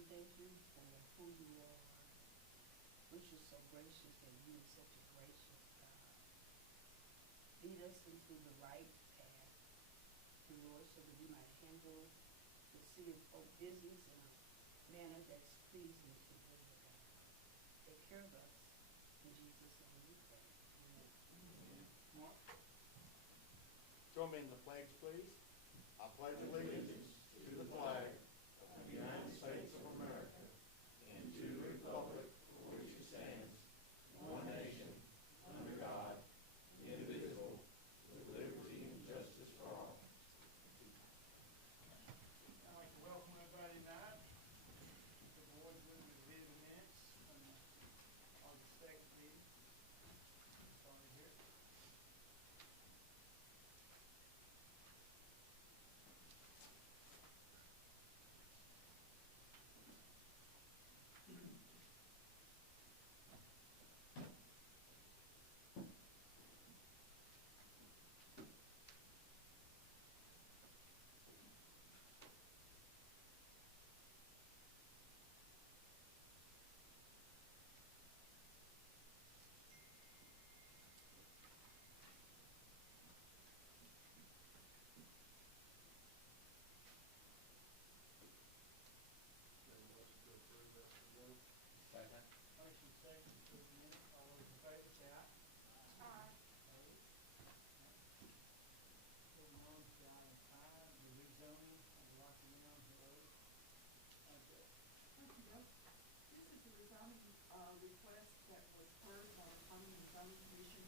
we thank you for who you are, which is so gracious that you are such a gracious God. Lead us into the right path, dear Lord, so that we might handle the City of Hope business in a manner that's pleasing to you, God. Take care of us. In Jesus' name we pray. Amen. Amen. Mark. Join me in the pledge, please. I pledge allegiance to the flag of the United States of America and to the republic for which it stands, one nation, under God, indivisible, with liberty and justice for all. I'd like to welcome everybody tonight. The board's going to review the minutes from our second meeting. Started here. Motion second to approve the minutes. All those in favor say aye. Aye. Opposed? Moving on to item 5, the rezoning of the Rocky Mountain Road. Okay. Thank you, Bill. This is the rezoning request that was heard by the Planning and Zoning Commission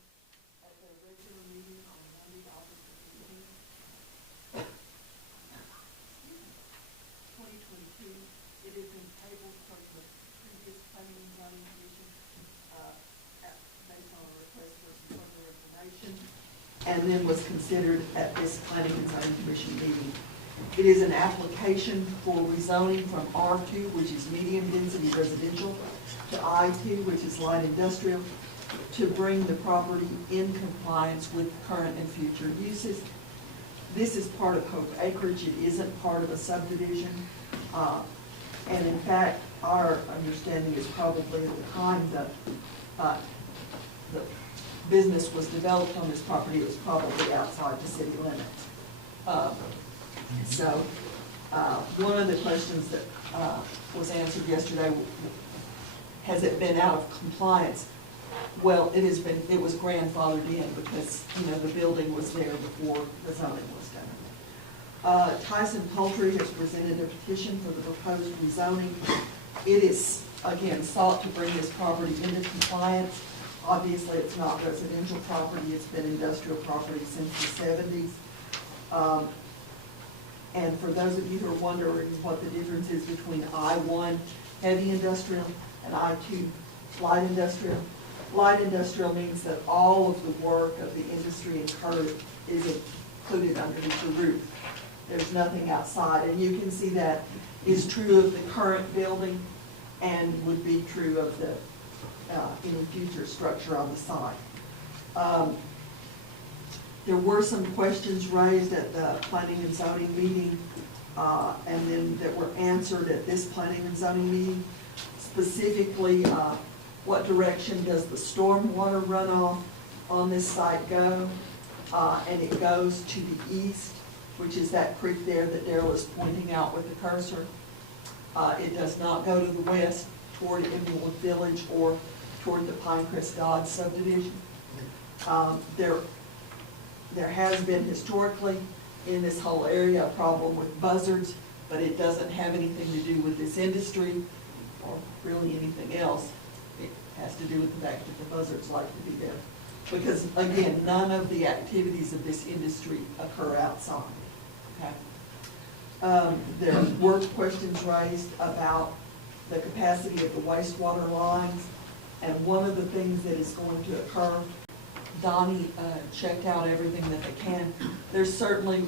at their regular meeting on Monday, August 15th, 2022. It has been tabled from the previous Planning and Zoning Commission based on a request for some further information, and then was considered at this Planning and Zoning Commission meeting. It is an application for rezoning from R2, which is medium density residential, to I2, which is light industrial, to bring the property in compliance with current and future uses. This is part of Hope Acreage. It isn't part of a subdivision. And in fact, our understanding is probably at the time the business was developed on this property, it was probably outside the city limits. So one of the questions that was answered yesterday, has it been out of compliance? Well, it was grandfathered in because, the building was there before the zoning was done. Tyson Poultry has presented a petition for the proposed rezoning. It is, again, sought to bring this property into compliance. Obviously, it's not residential property, it's been industrial property since the 70s. And for those of you who are wondering what the difference is between I-1 heavy industrial and I-2 light industrial means that all of the work of the industry incurred is included underneath the roof. There's nothing outside, and you can see that is true of the current building and would be true of the any future structure on the site. There were some questions raised at the Planning and Zoning meeting, and then that were answered at this Planning and Zoning meeting. Specifically, what direction does the stormwater runoff on this site go? And it goes to the east, which is that creek there that Darrell is pointing out with the cursor. It does not go to the west toward Emerald Village or toward the Pinecrest Dodge subdivision. There has been historically in this whole area a problem with buzzards, but it doesn't have anything to do with this industry or really anything else. It has to do with the fact that the buzzards like to be there. Because, again, none of the activities of this industry occur outside. Okay? There were questions raised about the capacity of the wastewater lines, and one of the things that is going to occur, Donnie checked out everything that they can. There's certainly,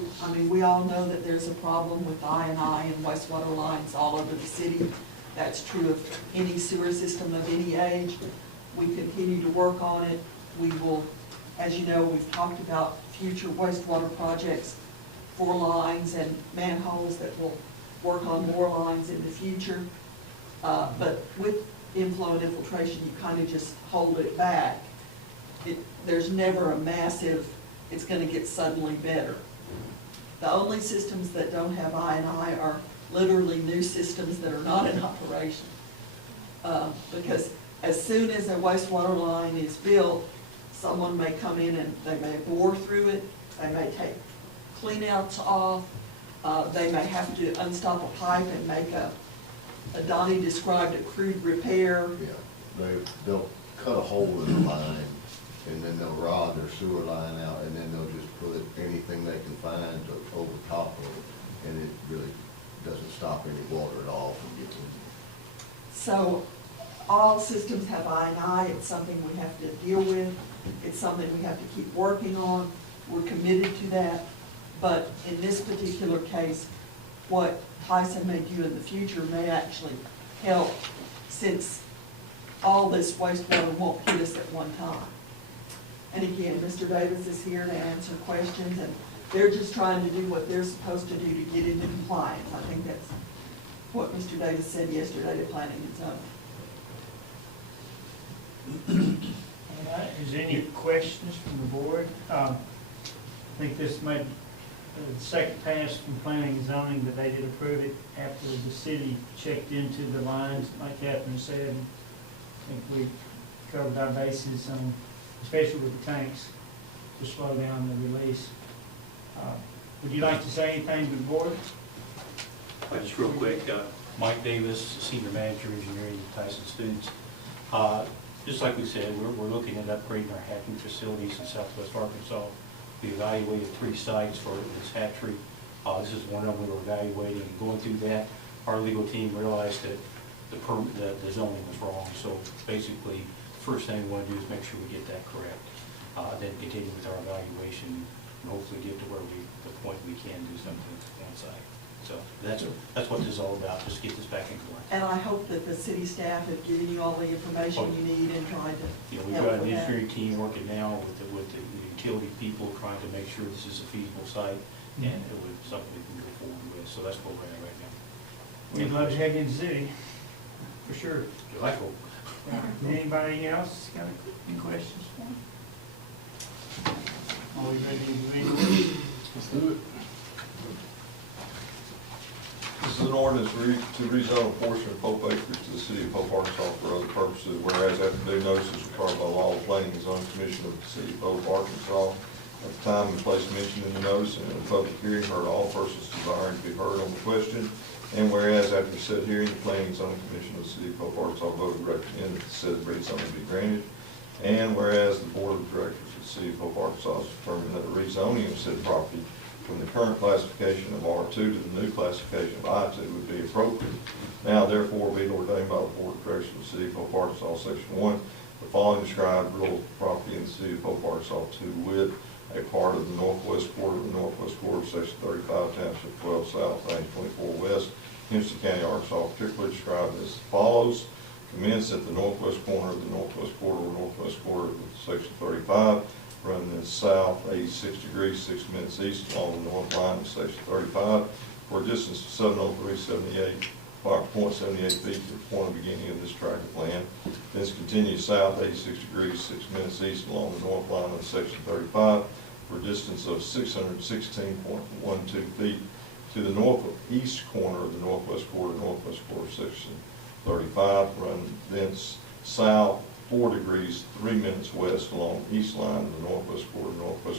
we all know that there's a problem with I&I and wastewater lines all over the city. That's true of any sewer system of any age. We continue to work on it. We will, as you know, we've talked about future wastewater projects for lines and manholes that will work on more lines in the future. But with inflow and infiltration, you kind of just hold it back. There's never a massive, it's gonna get suddenly better. The only systems that don't have I&I are literally new systems that are not in operation. Because as soon as a wastewater line is built, someone may come in and they may bore through it, they may take cleanouts off, they may have to unstop a pipe and make a Donnie described a crude repair. Yeah, they'll cut a hole in the line, and then they'll rod their sewer line out, and then they'll just put anything they can find over top of it, and it really doesn't stop any water at all from getting in. So all systems have I&I, it's something we have to deal with, it's something we have to keep working on, we're committed to that. But in this particular case, what Tyson may do in the future may actually help, since all this wastewater won't hit us at one time. And again, Mr. Davis is here to answer questions, and they're just trying to do what they're supposed to do to get into compliance. I think that's what Mr. Davis said yesterday to Planning and Zoning. All right, is there any questions from the board? I think this might, the second pass from Planning and Zoning, that they did approve it after the city checked into the lines, like Catherine said. I think we covered our bases on, especially with the tanks, to slow down the release. Would you like to say anything to the board? Just real quick, Mike Davis, Senior Manager, Engineering, Tyson Students. Just like we said, we're looking at upgrading our hatchery facilities in Southwest Arkansas. We evaluated 3 sites for this hatchery. This is one of them we were evaluating. And going through that, our legal team realized that the zoning was wrong. So basically, the first thing we want to do is make sure we get that correct. Then continue with our evaluation and hopefully get to where the point we can do something with one side. So that's what this is all about, just get this back in line. And I hope that the city staff have given you all the information you need and tried to You know, we've help got an with that. engineering team working now with the utility people, trying to make sure this is a feasible site and it was something we can go forward with. So that's where we're at right now. We'd love to have you in the city, for sure. Delightful. Anybody else got any questions for me? Are we ready to do any? Let's do it. This is an ordinance to rezone a portion of Pope acreage to the city of Pope, Arkansas for other purposes, whereas after due notice is required by law, the Planning and Zoning Commission of the city of Pope, Arkansas, at the time and place mentioned in the notice and in a public hearing, heard all persons desiring to be heard on the question, and whereas after said hearing, the Planning and Zoning Commission of the city of Pope, Arkansas voted to recommend that the said rezoning be granted, and whereas the board of directors of the city of Pope, Arkansas has determined that a rezoning of said property from the current classification of R2 to the new classification of I2 would be appropriate. Now therefore be it ordained by the Board of Directors of the City of Pope, Arkansas, Section 1, the following described real property in the City of Pope, Arkansas, to wit, a part of the northwest quarter of the northwest quarter of Section 35, Township 12 South, Range 24 West, Houston County, Arkansas, particularly described as follows. Commence at the northwest corner of the northwest quarter or northwest quarter of Section 35, running in south 86 degrees, 6 minutes east along the north line of Section 35 for a distance of 703.78 feet to the point of beginning of this tract of land. This continues south 86 degrees, 6 minutes east along the north line of Section 35 for a distance of 616.12 feet to the northeast corner of the northwest quarter of Section 35, run thence south 4 degrees, 3 minutes west along the east line of the northwest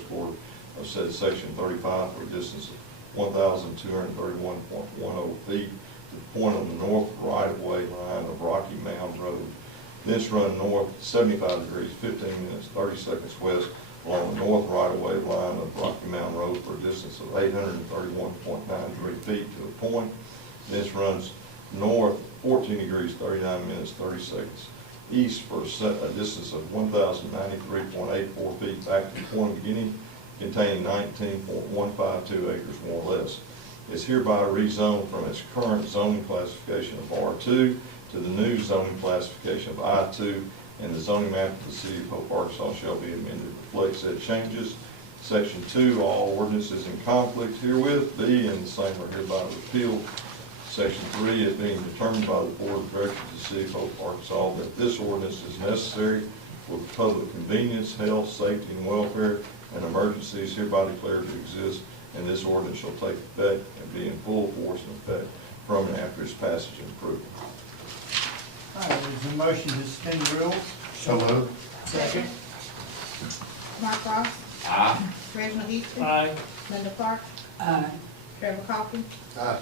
quarter of said Section 35 for a distance of 1,231.10 feet to the point on the north right-of-way line of Rocky Mound Road. Thence run north 75 degrees, 15 minutes, 30 seconds west along the north right-of-way line of Rocky Mound Road for a distance of 831.93 feet to the point. Thence runs north 14 degrees, 39 minutes, 30 seconds east for a distance of 1,093.84 feet back to the point of beginning, containing 19.152 acres more or less. Is hereby rezoned from its current zoning classification of R2 to the new zoning classification of I2, and the zoning map of the city of Pope, Arkansas shall be amended to reflect said changes. Section 2, all ordinances in conflict herewith be and the same are hereby repealed. Section 3, it being determined by the Board of Directors of the City of Hope, Arkansas, that this ordinance is necessary for the public convenience, health, safety, and welfare, and emergencies hereby declared to exist, and this ordinance shall take effect and be in full force and effect from and after its passage and approval. All right, there's a motion to suspend the rules. So moved. Second. Mark Ross. Aye. Reginald Easton. Aye. Linda Clark. Aye. Trevor Coffin. Aye.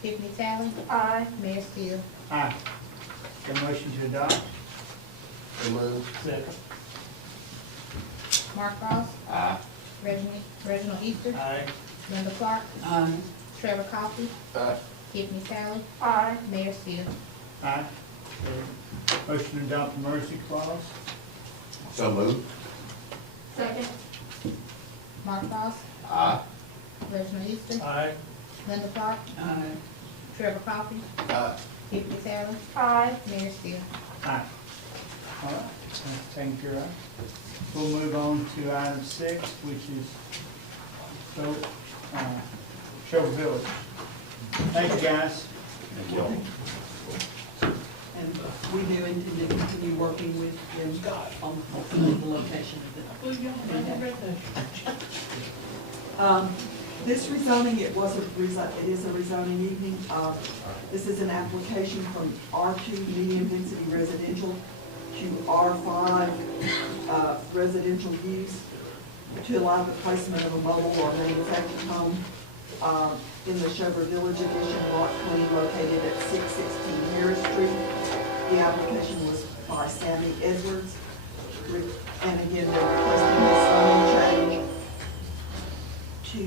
Tiffany Talley. Aye. Mayor Still. Aye. The motion to adopt. So moved. Second. Mark Ross. Aye. Reginald Easton. Aye. Linda Clark. Aye. Trevor Coffin. Aye. Tiffany Talley. Aye. Mayor Still. Aye. Motion to adopt emergency clause. So moved. Second. Mark Ross. Aye. Reginald Easton. Aye. Linda Clark. Aye. Trevor Coffin. Aye. Tiffany Talley. Aye. Mayor Still. Aye. All right, that's taken care of. We'll move on to item 6, which is Shelby Village. Thank you, guys. Thank you all. And we do intend to continue working with them on the location of it. This rezoning, it is a rezoning evening. This is an application from R2 medium density residential to R5 residential use to allow the placement of a mobile or manufactured home in the Shelby Village Edition, Lot 20, located at 616 Harris Street. The application was by Sammy Edwards, and again, they're requesting a zoning change to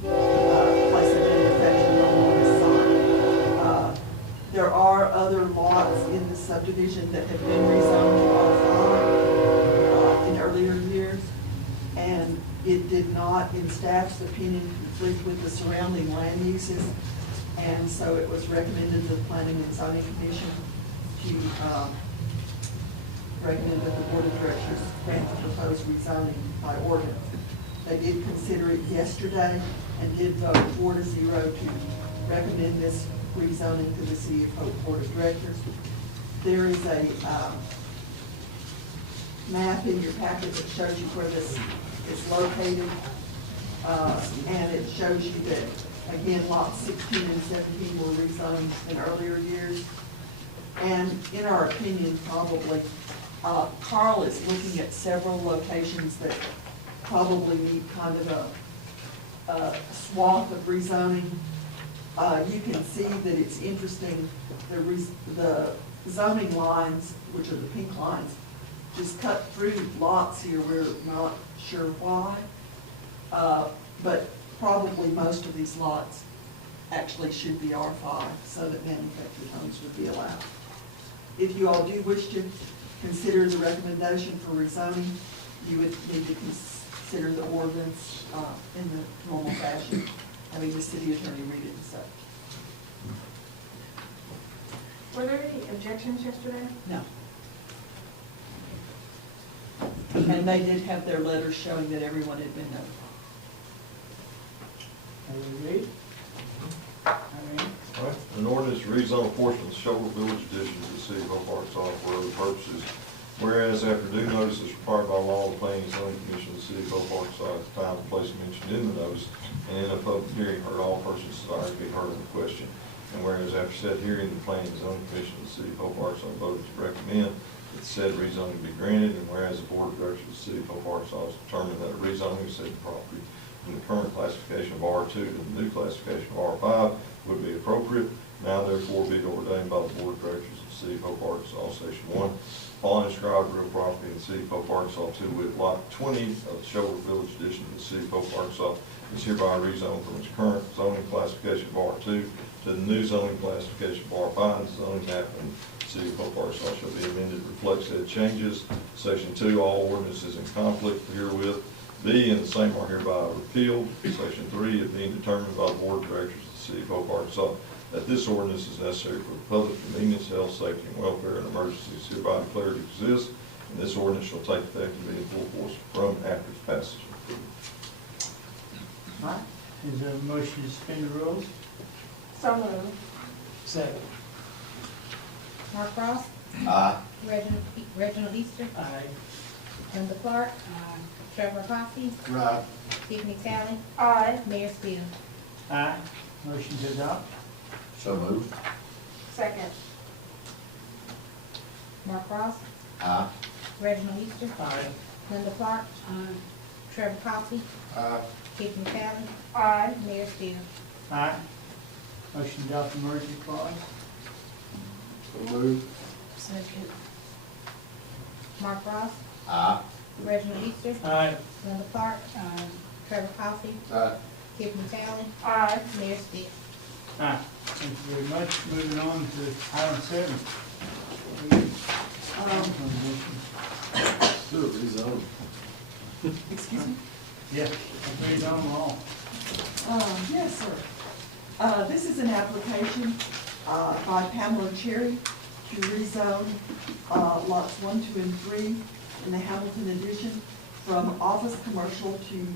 place a manufactured home on this site. There are other lots in the subdivision that have been rezoned to R5 in earlier years, and it did not, in staff's opinion, conflict with the surrounding land uses, and so it was recommended to the Planning and Zoning Commission to recommend that the Board of Directors grant the proposed rezoning by ordinance. They did consider it yesterday and did vote 4-0 to recommend this rezoning to the City of Hope Board of Directors. There is a map in your packet that shows you where this is located, and it shows you that, again, lots 16 and 17 were rezoned in earlier years. And in our opinion, probably, Carl is looking at several locations that probably need kind of a swath of rezoning. You can see that it's interesting, the zoning lines, which are the pink lines, just cut through lots here, we're not sure why. But probably most of these lots actually should be R5, so that manufactured homes would be allowed. If you all do wish to consider the recommendation for rezoning, you would need to consider the ordinance in the normal fashion, having the city attorney read it and such. Were there any objections yesterday? No. And they did have their letters showing that everyone had been notified. Ready? Irene? All right, an ordinance to rezone a portion of the Shelby Village Edition to the City of Hope, Arkansas for other purposes. Whereas after due notice is required by law, the Planning and Zoning Commission of the City of Hope, Arkansas, at the time and place mentioned in the notice, and in a public hearing, heard all persons desiring to be heard on the question. And whereas after said hearing, the Planning and Zoning Commission of the City of Hope, Arkansas voted to recommend that said rezoning be granted, and whereas the Board of Directors of the City of Hope, Arkansas has determined that a rezoning of said property from the current classification of R2 to the new classification of R5 would be appropriate, now therefore be ordained by the Board of Directors of the City of Hope, Arkansas, Section 1, following described real property in the City of Hope, Arkansas, to with Lot 20 of the Shelby Village Edition of the City of Hope, Arkansas, is hereby rezoned from its current zoning classification of R2 to the new zoning classification of R5. The zoning map in the City of Hope, Arkansas shall be amended to reflect said changes. Section 2, all ordinances in conflict herewith be and the same are hereby repealed. Section 3, it being determined by the Board of Directors of the City of Hope, Arkansas, that this ordinance is necessary for the public convenience, health, safety, and welfare, and emergencies hereby declared to exist, and this ordinance shall take effect and be in full force from after its passage. Right? Is there a motion to suspend the rules? So moved. Second. Mark Frost, Aye. Reginald Easter, Aye. Linda Clark, Trevor Hoffey, Right. Tiffany Talley, Aye. Mayor Still. Aye. Motion to adopt. So moved. Second. Mark Frost, Aye. Reginald Easter, Aye. Linda Clark, Trevor Hoffey, Aye. Tiffany Talley, Aye. Mayor Still. Aye. Motion to adopt emergency clause. So moved. Second. Mark Frost, Aye. Reginald Easter, Aye. Linda Clark, Trevor Hoffey, Aye. Tiffany Talley, Aye. Mayor Still. Aye. Thank you very much. Moving on to item 7. Do it, rezone. Excuse me? Yeah, read on them all. Yes, sir. This is an application by Pamela Cherry to rezone lots 1, 2, and 3 in the Hamilton addition from office commercial to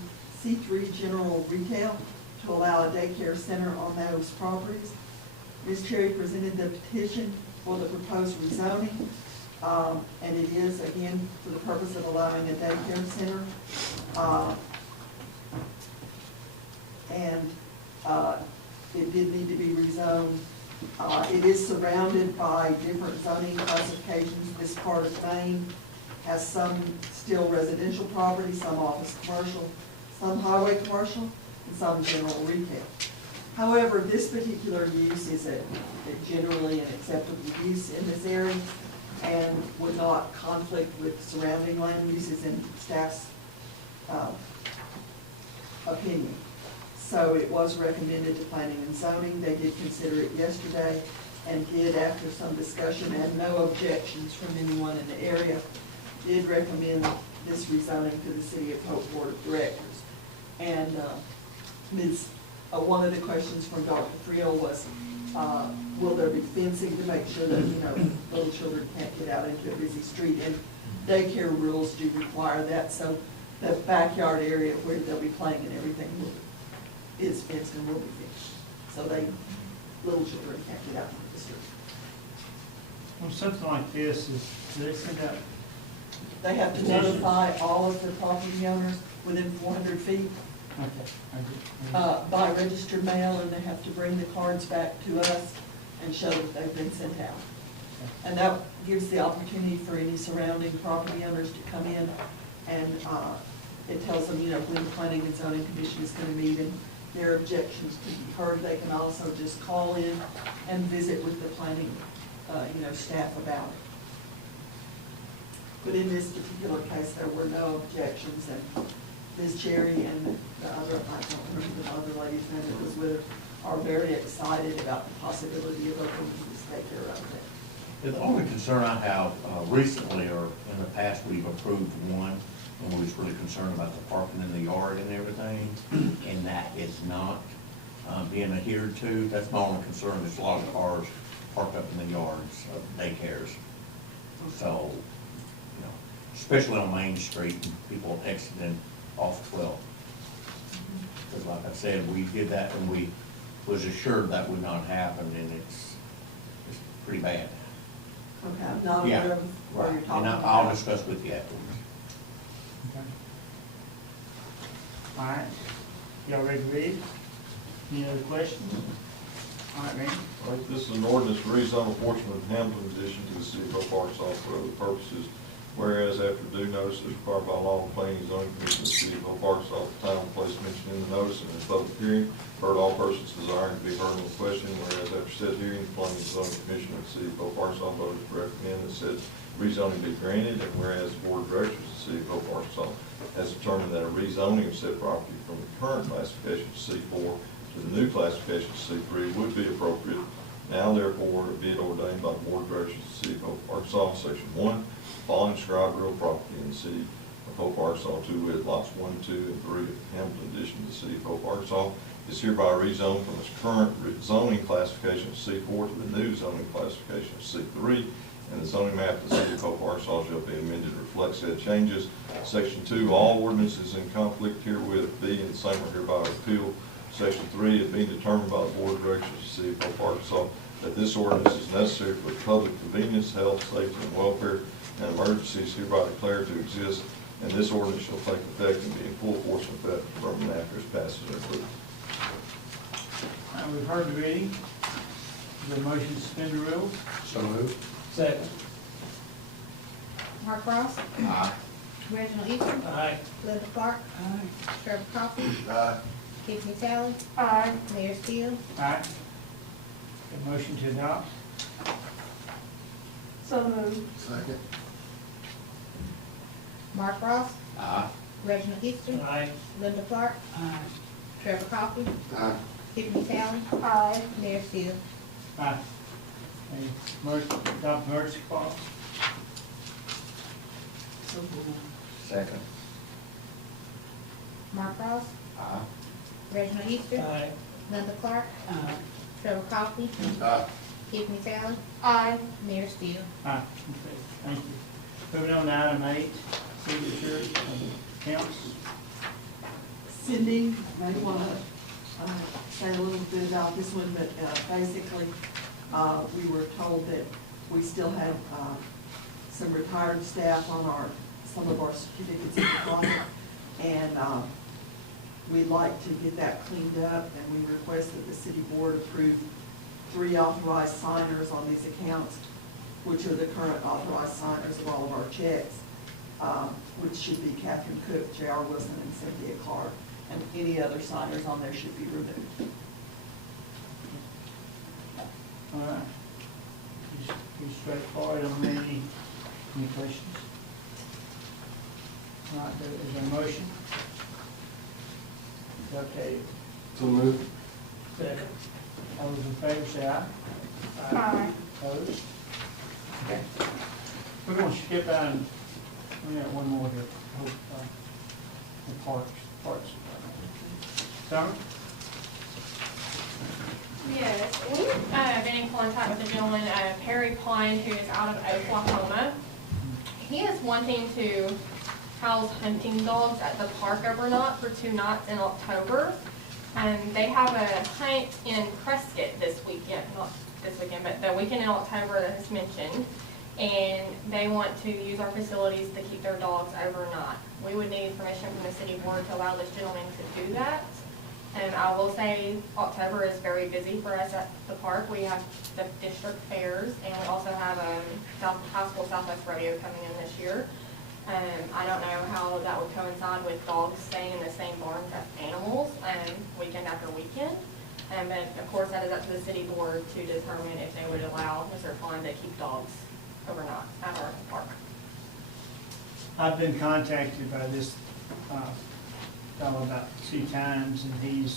C3 general retail to allow a daycare center on those properties. Ms. Cherry presented the petition for the proposed rezoning, and it is, again, for the purpose of allowing a daycare center. And it did need to be rezoned. It is surrounded by different zoning classifications. This part of Maine has some still residential property, some office commercial, some highway commercial, and some general retail. However, this particular use is a generally an acceptable use in this area and would not conflict with surrounding land uses in staff's opinion. So it was recommended to planning and zoning. They did consider it yesterday and did, after some discussion and no objections from anyone in the area, did recommend this rezoning to the City of Hope Board of Directors. And one of the questions from Dr. Friel was, will there be fencing to make sure that, little children can't get out into a busy street? And daycare rules do require that, so the backyard area where they'll be playing and everything is fenced and will be fenced. So little children can't get out into the street. Well, something like this is, do they send out? They have to notify all of the property owners within 400 feet Okay, I did. by registered mail, and they have to bring the cards back to us and show that they've been sent out. And that gives the opportunity for any surrounding property owners to come in, and it tells them, when the planning and zoning commission is going to meet and their objections to be heard. They can also just call in and visit with the planning, staff about it. But in this particular case, there were no objections, and Ms. Cherry and the other, I don't remember the other lady's name that was with her, are very excited about the possibility of opening this daycare out there. The only concern I have recently, or in the past, we've approved one, and we was really concerned about the parking in the yard and everything, and that is not being adhered to. That's my only concern. There's a lot of cars parked up in the yards of daycares. So, especially on Main Street, people exiting off 12. Because like I said, we did that and we was assured that would not happen, and it's pretty bad. Okay, I'm not Yeah, aware of what right. you're talking And about. I'll discuss with you afterwards. Okay. All right. Y'all ready to read? Any other questions? All right, Randy. All right, this is an ordinance to rezone a portion of Hamilton addition to the City of Hope, Arkansas for other purposes. Whereas after due notice is required by law, the Planning and Zoning Commission of the City of Hope, Arkansas, at the time and place mentioned in the notice and in the public hearing, heard all persons desiring to be heard on the question. Whereas after said hearing, the Planning and Zoning Commission of the City of Hope, Arkansas voted to recommend that said rezoning be granted. And whereas the Board of Directors of the City of Hope, Arkansas has determined that a rezoning of said property from the current classification to C4 to the new classification to C3 would be appropriate. Now therefore, be it ordained by the Board of Directors of the City of Hope, Arkansas, Section 1, following described real property in the City of Hope, Arkansas, to wit, lots 1, 2, and 3 of Hamilton addition to the City of Hope, Arkansas, is hereby rezoned from its current zoning classification of C4 to the new zoning classification of C3, and the zoning map of the City of Hope, Arkansas shall be amended to reflect said changes. Section 2, all ordinances in conflict herewith be and the same are hereby repealed. Section 3, it being determined by the Board of Directors of the City of Hope, Arkansas, that this ordinance is necessary for public convenience, health, safety, and welfare, and emergencies hereby declared to exist, and this ordinance shall take effect and be in full force and effect from and after its passage and approval. We've heard the reading. Is there a motion to suspend the rules? So moved. Second. Mark Ross, Aye. Reginald Easter, Aye. Linda Clark, Trevor Coffey, Aye. Tiffany Talley, Aye. Mayor Steele, Aye. A motion to adopt? So moved. Second. Mark Ross, Aye. Reginald Easter, Aye. Linda Clark, Trevor Coffey, Aye. Tiffany Talley, Aye. Mayor Steele, Aye. Adopt emergency clause? So moved. Second. Mark Ross, Aye. Reginald Easter, Aye. Linda Clark, Trevor Coffey, Aye. Tiffany Talley, Aye. Mayor Steele. Aye. Okay, thank you. Moving on to item 8, signature of accounts. Cindy, may want to say a little bit about this one, but basically, we were told that we still had some retired staff on some of our certificates of deposit, and we'd like to get that cleaned up, and we request that the city board approve 3 authorized signers on these accounts, which are the current authorized signers of all of our checks, which should be Catherine Cook, J.R. Wilson, and Cynthia Clark, and any other signers on there should be removed. All right. Pretty straightforward. Are there any questions? All right, is there a motion? Okay. So moved. Second. All those in favor say aye. Aye. Opposed? Okay. We're going to skip down, we got one more here. The parks. Summer? Yes, we've been in contact with a gentleman, Perry Pine, who is out of Oklahoma. He is wanting to house hunting dogs at the park overnight for 2 nights in October. And they have a hunt in Prescott this weekend, not this weekend, but the weekend in October that is mentioned. And they want to use our facilities to keep their dogs overnight. We would need permission from the city board to allow this gentleman to do that. And I will say October is very busy for us at the park. We have the district fairs, and we also have High School Southwest Rodeo coming in this year. I don't know how that would coincide with dogs staying in the same barns as animals weekend after weekend. But of course, that is up to the city board to determine if they would allow Mr. Pond to keep dogs overnight at our park. I've been contacted by this fellow about 2 times, and he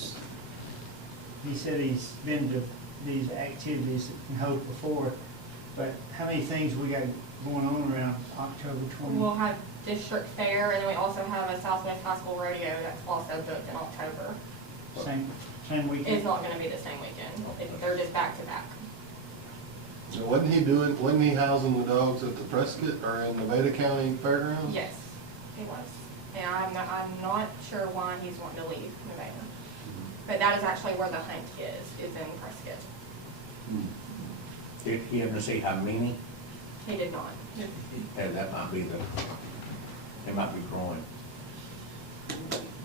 said he's been to these activities in Hope before, but how many things we got going on around October 20th? We'll have district fair, and then we also have a Southwest High School rodeo that's also booked in October. Same weekend? It's not gonna be the same weekend. They're just back to back. So wasn't he housing the dogs at the Prescott or in Nevada County Fairgrounds? Yes, he was. And I'm not sure why he's wanting to leave Nevada. But that is actually where the hunt is in Prescott. Did he ever see how many? He did not. And that might be they might be growing.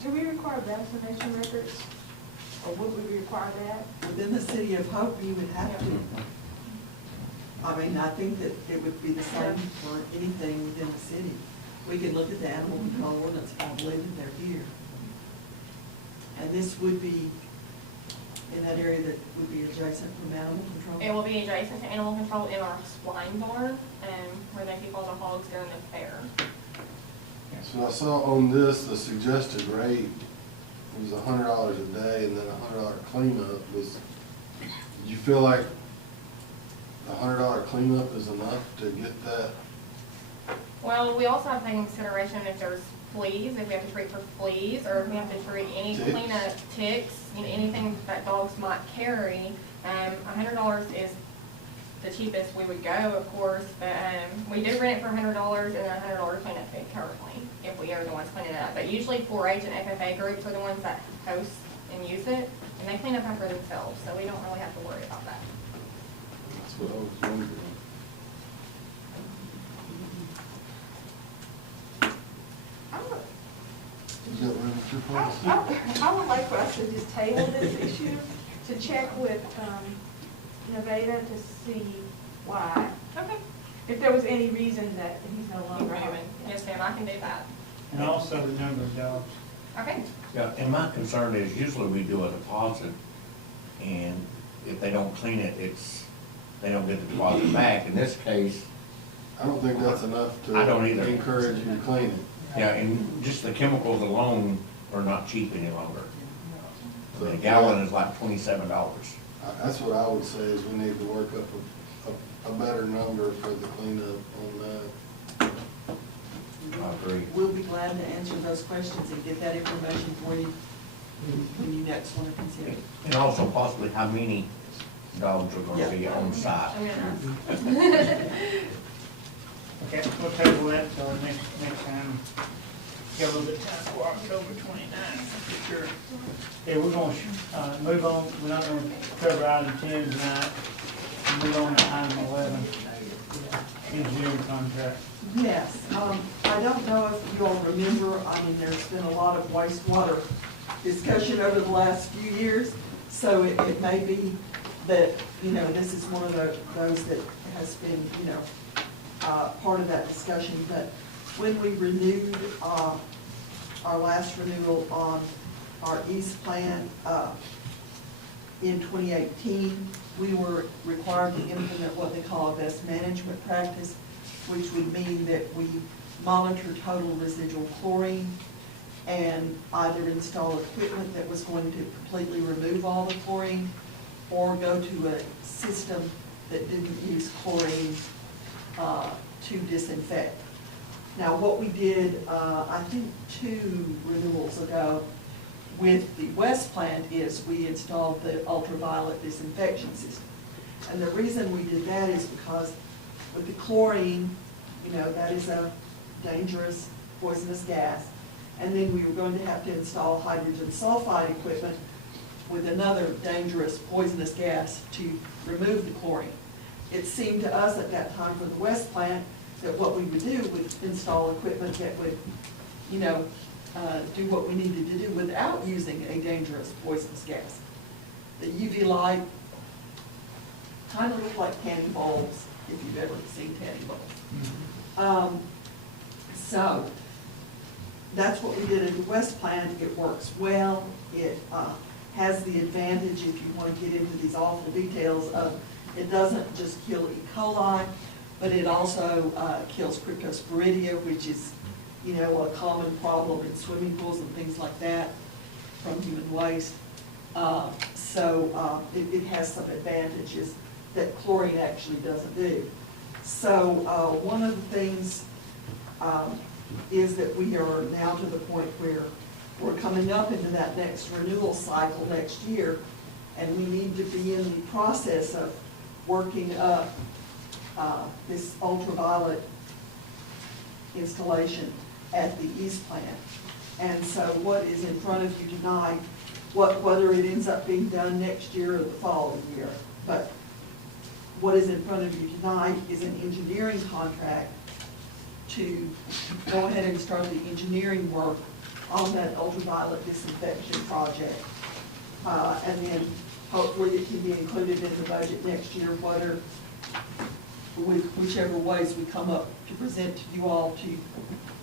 Do we require vaccination records? Or would we require that? Within the city of Hope, you would have to. I mean, I think that it would be the same for anything within the city. We could look at the animal control ordinance, I believe that they're here. And this would be in that area that would be adjacent from animal control? It will be adjacent to animal control in our swine barn, where they keep all the hogs during the fair. So I saw on this, the suggested rate was $100 a day and then $100 cleanup was, did you feel like $100 cleanup is enough to get that? Well, we also have to take into consideration if there's fleas, if we have to treat for fleas, or if we have to treat any Ticks. cleanup ticks, anything that dogs might carry. $100 is the cheapest we would go, of course, but we do rent it for $100 and then $100 cleanup fee currently, if we are the ones cleaning it up. But usually 4-H and FFA groups are the ones that host and use it, and they clean up after themselves, so we don't really have to worry about that. That's what I was wondering. I would like for us to just table this issue, to check with, Nevada to see why, Okay. if there was any reason that he's no longer Moving. hiring. Yes, ma'am, I can do that. And also the number of dogs. Okay. Yeah, and my concern is usually we do a deposit, and if they don't clean it, they don't get the deposit back. In this case, I don't think that's enough I don't to either. encourage you to clean it. yeah, and just the chemicals alone are not cheap any longer. So, A gallon is like $27. That's what I would say, is we need to work up a better number for the cleanup on that. I agree. We'll be glad to answer those questions and get that information for you when you next want to consider it. And also possibly how many dogs are gonna be on site. I'm gonna Okay, we'll table that till next time. Got a little bit of time for October 29th, for sure. Okay, we're gonna, move on, we're not gonna cover item 10 tonight. Move on to item 11, engineering contract. Yes, I don't know if you all remember, there's been a lot of wastewater discussion over the last few years, so it may be that, this is one of those that has been, part of that discussion, but when we renewed, our last renewal on our East Plan, in 2018, we were required to implement what they call a best management practice, which would mean that we monitor total residual chlorine and either install equipment that was going to completely remove all the chlorine or go to a system that didn't use chlorine to disinfect. Now, what we did, I think 2 renewals ago with the West plant is we installed the ultraviolet disinfection system. And the reason we did that is because with the chlorine, that is a dangerous poisonous gas. And then we were going to have to install hydrogen sulfide equipment with another dangerous poisonous gas to remove the chlorine. It seemed to us at that time for the West plant that what we would do was install equipment that would, do what we needed to do without using a dangerous poisonous gas. The UV light kind of looked like candy bulbs, if you've ever seen candy bulbs. So that's what we did at the West plant. It works well. It has the advantage, if you want to get into these awful details, of it doesn't just kill E. coli, but it also kills cryptosporidia, which is, a common problem in swimming pools and things like that from human waste. So it has some advantages that chlorine actually doesn't do. So one of the things is that we are now to the point where we're coming up into that next renewal cycle next year, and we need to be in the process of working up this ultraviolet installation at the East plant. And so what is in front of you tonight, whether it ends up being done next year or the following year, but what is in front of you tonight is an engineering contract to go ahead and start the engineering work on that ultraviolet disinfection project. And then hopefully it can be included in the budget next year, whichever ways we come up to present to you all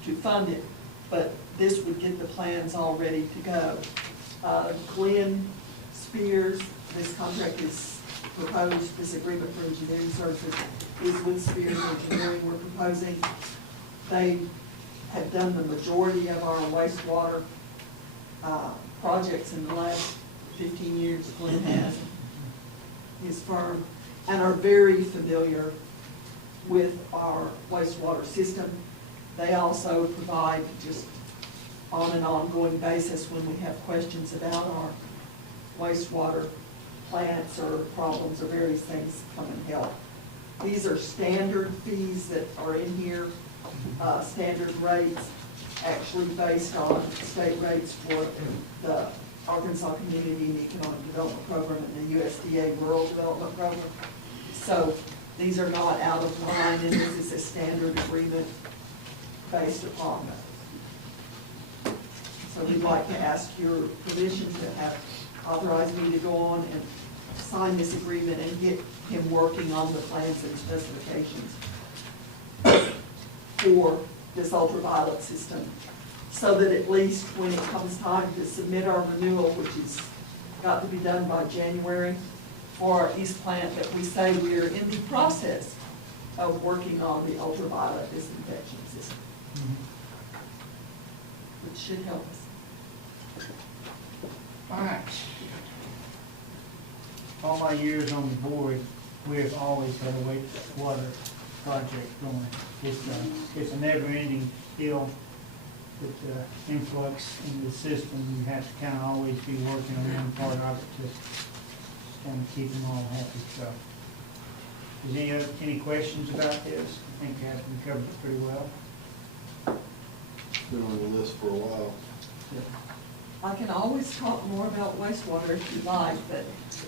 to fund it. But this would get the plans all ready to go. Glenn Spears, this contract is proposed, this agreement for engineering services is with Spears Engineering we're proposing. They have done the majority of our wastewater projects in the last 15 years, Glenn has, his firm, and are very familiar with our wastewater system. They also provide just on an ongoing basis when we have questions about our wastewater plants or problems or various things, come and help. These are standard fees that are in here, standard rates, actually based on state rates for the Arkansas Community and Economic Development Program and the USDA Rural Development Program. So these are not out of line, and this is a standard agreement based upon that. So we'd like to ask your permission to have, authorize me to go on and sign this agreement and get him working on the plans and specifications for this ultraviolet system, so that at least when it comes time to submit our renewal, which is got to be done by January, for our east plant, that we say we're in the process of working on the ultraviolet disinfection system, which should help us. All right. All my years on the board, we've always had a wastewater project going. It's a never-ending deal with the influx in the system. You have to kind of always be working around part of it to kind of keep them all happy. So, is any questions about this? I think we covered it pretty well. Been on the list for a while. I can always talk more about wastewater if you like, but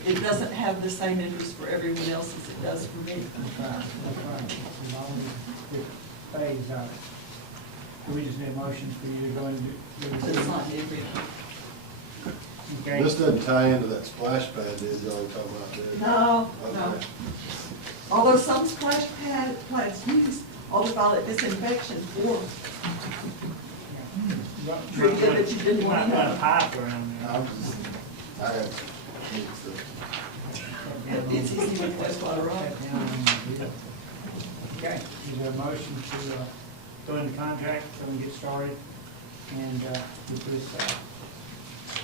it doesn't have the same interest for everyone else as it does for me. That's right, that's right. There's always a phase of it. So we just need a motion for you to go and do To it. sign the agreement. Okay? This doesn't tie into that splash pad, did y'all talk about that? No, no. Okay. Although some splash pads use ultraviolet disinfection for, Pretty good that you didn't want to Might know. have a pipe around there. I'm just, I got some stuff. it's easy with wastewater, right? Okay, is there a motion to go into contract so we can get started and get this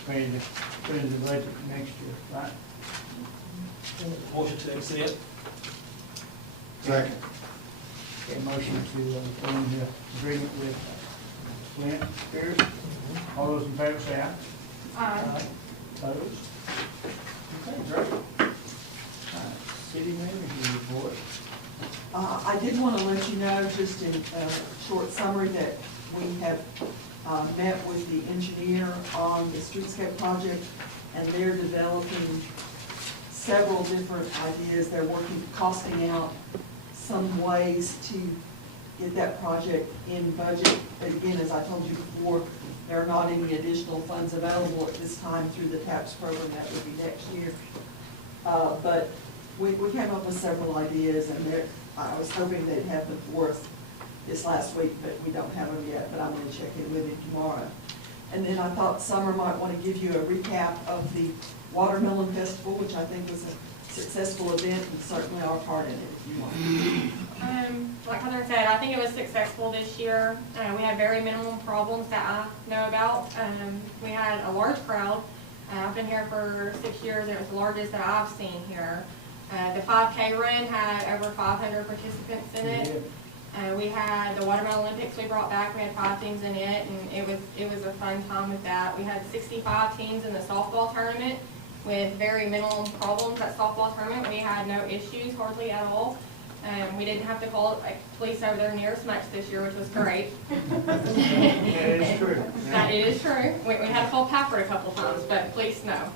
ready to put into the budget for next year, right? Motion to accept. Second. Okay, motion to go into agreement with Flint Spears. All those in favor say aye. Aye. Opposed? Okay, great. City manager report. I did want to let you know, just in a short summary, that we have met with the engineer on the streetscape project, and they're developing several different ideas. They're working, costing out some ways to get that project in budget. But again, as I told you before, there are not any additional funds available at this time through the TAPS program. That would be next year. But we came up with several ideas, and I was hoping they'd have them for us this last week, but we don't have them yet, but I'm gonna check in with him tomorrow. And then I thought Summer might want to give you a recap of the Watermelon Festival, which I think was a successful event, and certainly our part in it, if you want. Like Heather said, I think it was successful this year. We had very minimum problems that I know about. We had a large crowd. I've been here for 6 years, and it was the largest that I've seen here. The 5K run had over 500 participants in it. We had the Watermelon Olympics we brought back. We had 5 teams in it, and it was a fun time with that. We had 65 teams in the softball tournament with very minimal problems at softball tournament. We had no issues hardly at all. We didn't have to call police over there near us much this year, which was great. Yeah, it is true. That it is true. We had to call Pafford a couple times, but police no.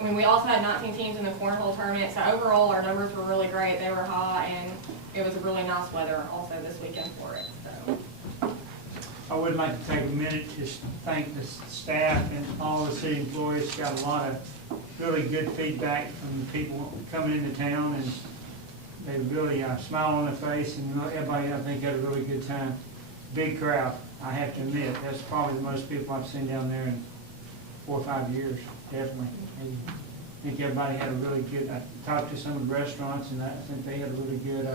We also had 19 teams in the cornhole tournament, so overall our numbers were really great. They were high, and it was really nice weather also this weekend for it. So I would like to take a minute to just thank the staff and all the city employees. Got a lot of really good feedback from the people coming into town, and they really smile on their face, and everybody, I think, had a really good time. Big crowd, I have to admit. That's probably the most people I've seen down there in 4 or 5 years, definitely. And I think everybody had a really good, I talked to some of the restaurants, and I think they had a really good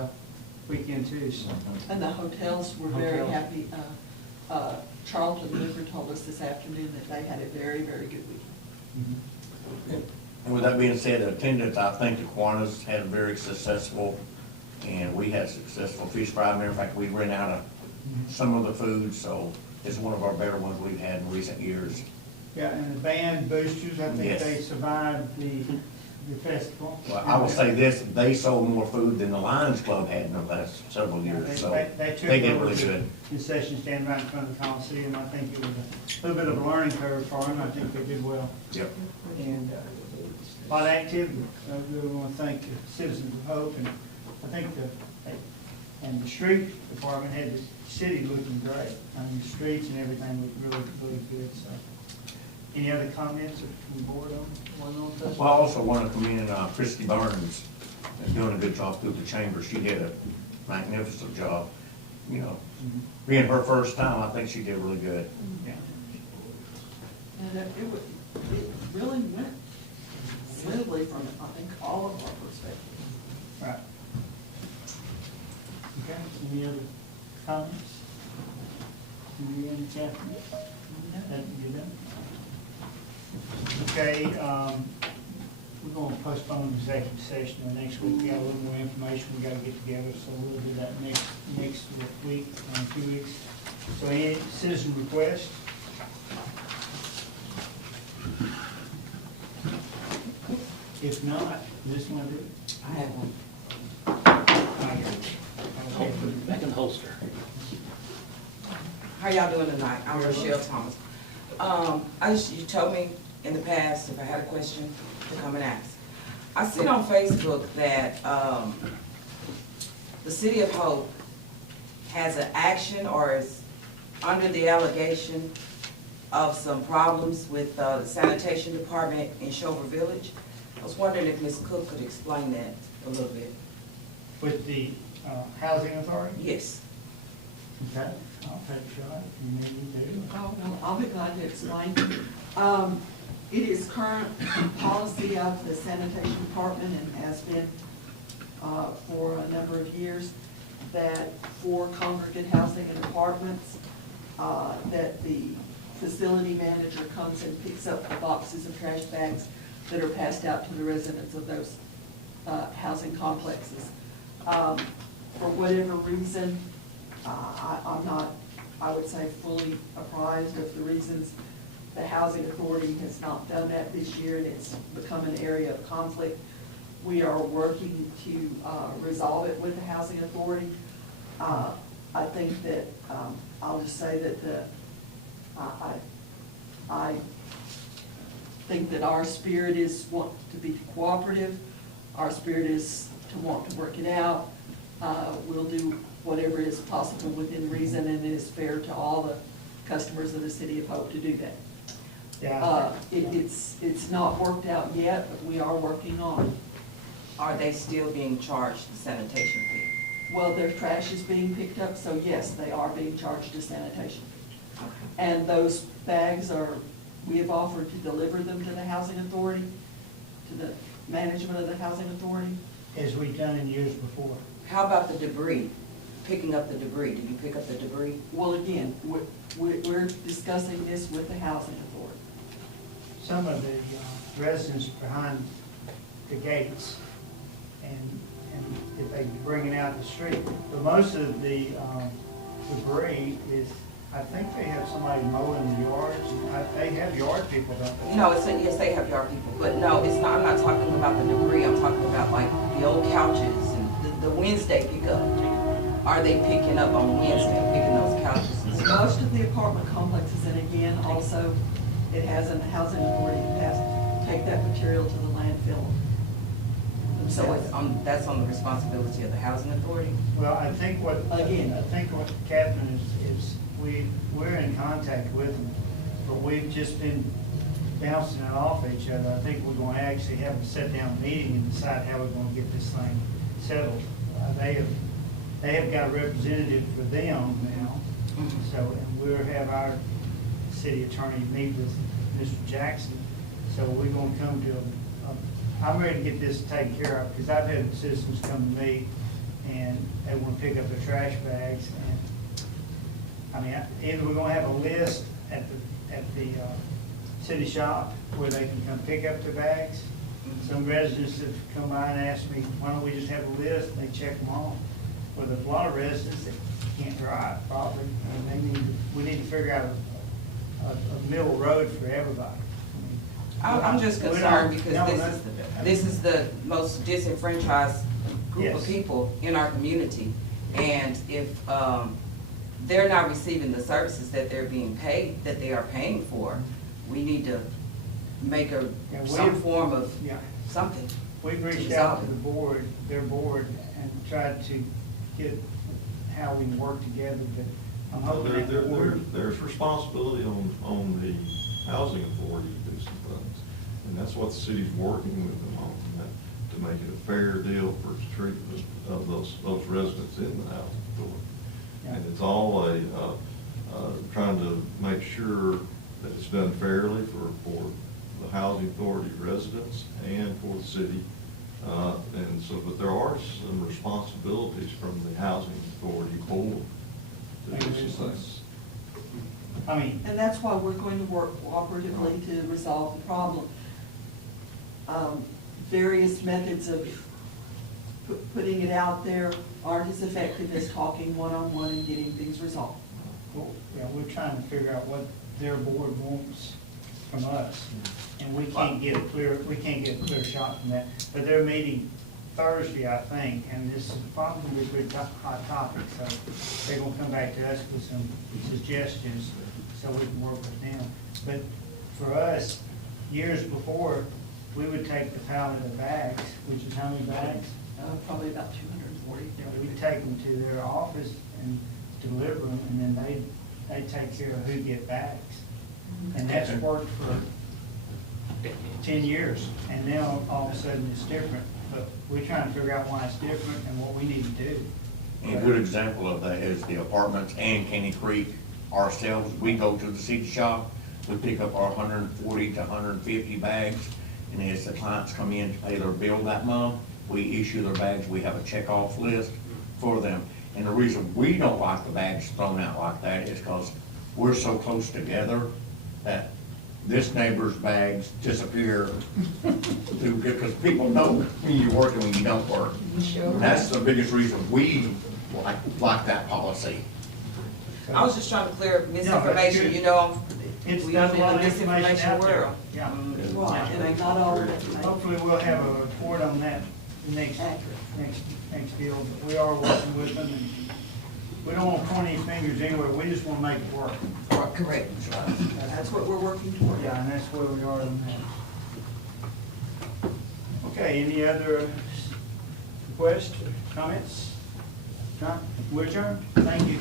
weekend too. So. And the hotels were very happy. Charlton Liver told us this afternoon that they had a very, very good weekend. And with that being said, attendance, I think the Kiwanis had a very successful, and we had successful fish fry. Matter of fact, we ran out of some of the food, so it's one of our better ones we've had in recent years. Yeah, and the band boosters, I think Yes. they survived the the festival. Well, I will say this, they sold more food than the Lions Club had in the last several years, so They took they did over really the good. concession stand right in front of the Coliseum. I think it was a little bit of a learning curve for them. I think they did well. Yep. And a lot of activity. I really want to thank the Citizens of Hope, and I think and the street department had the city looking great. I mean, the streets and everything looked really, really good, so. Any other comments from the board on this? Well, I also want to commend Christy Burns, is doing a good job through the chamber. She did a magnificent job, you know. Being her first time, I think she did really good. Yeah. And it really went smoothly from, I think, all of our perspectives. Right. Okay, any other comments? Any other, Catherine? That you done? Okay, we're gonna postpone executive session to next week. We got a little more information we gotta get together, so we'll do that next week, 2 weeks. So any citizen request? If not, this one do it? I have one. Okay. Back in the holster. How y'all doing tonight? I'm Rochelle Thomas. You told me in the past if I had a question to come and ask. I seen on Facebook that, the City of Hope has an action or is under the allegation of some problems with the sanitation department in Shover Village. I was wondering if Ms. Cook could explain that a little bit. With the housing authority? Yes. Okay, I'll take a shot, you maybe do. Oh, well, I'll be glad to explain. It is current policy of the sanitation department and has been for a number of years that for congregate housing and apartments, that the facility manager comes and picks up the boxes of trash bags that are passed out to the residents of those housing complexes. For whatever reason, I'm not, I would say, fully apprised of the reasons the housing authority has not done that this year, and it's become an area of conflict. We are working to resolve it with the housing authority. I think that, I'll just say that I think that our spirit is want to be cooperative. Our spirit is to want to work it out. We'll do whatever is possible within reason, and it is fair to all the customers of the City of Hope to do that. Yeah. It's not worked out yet, but we are working on it. Are they still being charged the sanitation fee? Well, their trash is being picked up, so yes, they are being charged a sanitation. And those bags we have offered to deliver them to the housing authority, to the management of the housing authority. As we've done in years before. How about the debris? Picking up the debris, did you pick up the debris? Well, again, we're discussing this with the housing authority. Some of the residents behind the gates, and if they bring it out in the street, but most of the debris is, I think they have somebody mowing the yards. They have yard people, don't they? No, yes, they have yard people, but no, it's not, I'm not talking about the debris, I'm talking about like the old couches and the Wednesday pickup. Are they picking up on Wednesday, picking those couches and stuff? Most of the apartment complexes, and again, also, it has in the housing authority, it has to take that material to the landfill. So it's that's on the responsibility of the housing authority? Well, I think what Catherine is we're in contact with them, but we've just been bouncing it off each other. I think we're going to actually have a sit-down meeting and decide how we're going to get this thing settled. They have got a representative for them now, so, and we'll have our city attorney meet with Mr. Jackson. So we're going to come to I'm ready to get this taken care of, because I've had citizens come to me and they want to pick up their trash bags. And I mean, either we're going to have a list at the city shop where they can come pick up their bags. Some residents have come by and asked me, why don't we just have a list, and they check them off. Well, there's a lot of residents that can't drive properly, and we need to figure out a middle road for everybody. I mean, I'm just We're concerned not- because no, this is the most disenfranchised group of Yes. people in our community. And if, they're not receiving the services that they're being paid, that they are paying for, we need to make Yeah, some form of Yeah, something. we've to reached resolve out to it. the board, their board, and tried to get how we can work together, but I'm hoping that the board. There's responsibility on the housing authority to do some things. And that's what the city's working with them on, to make it a fair deal for treatment of those residents in the housing authority. Yeah. And it's all trying to make sure that it's done fairly for the housing authority residents and for the city. And so, but there are some responsibilities from the housing authority board to do some things. I mean, And that's why we're going to work cooperatively to resolve the problem. Various methods of putting it out there aren't as effective as talking one-on-one and getting things resolved. yeah, we're trying to figure out what their board wants from us, and we can't get a clear shot from that. But they're meeting Thursday, I think, and this is probably a big hot topic, so they're gonna come back to us with some suggestions, so we can work with them. But for us, years before, we would take the pallet of bags, which is how many bags? Probably about 240. You know, we'd take them to their office and deliver them, and then they take care of who get bags. And that's worked for 10 years, and now all of a sudden it's different. But we're trying to figure out why it's different and what we need to do. And a good example of that is the apartments and Caney Creek ourselves. We go to the city shop, we pick up our 140 to 150 bags, and as the clients come in to pay their bill that month, we issue their bags, we have a check-off list for them. And the reason we don't like the bags thrown out like that is because we're so close together that this neighbor's bags disappear because people know when you work and when you don't work. That's the biggest reason we like that policy. I was just trying to clear that's misinformation, good. you know, It's, we there's live a lot in a of information misinformation out there. world. Yeah. Right, and not all Hopefully we'll have a report on that the next deal, but we are working with them, and we don't want to point any fingers anywhere, we just want to make it work. Correct. That's what we're working toward. Yeah, and that's where we are on that. Okay, any other requests, comments? John, we're adjourned, thank you.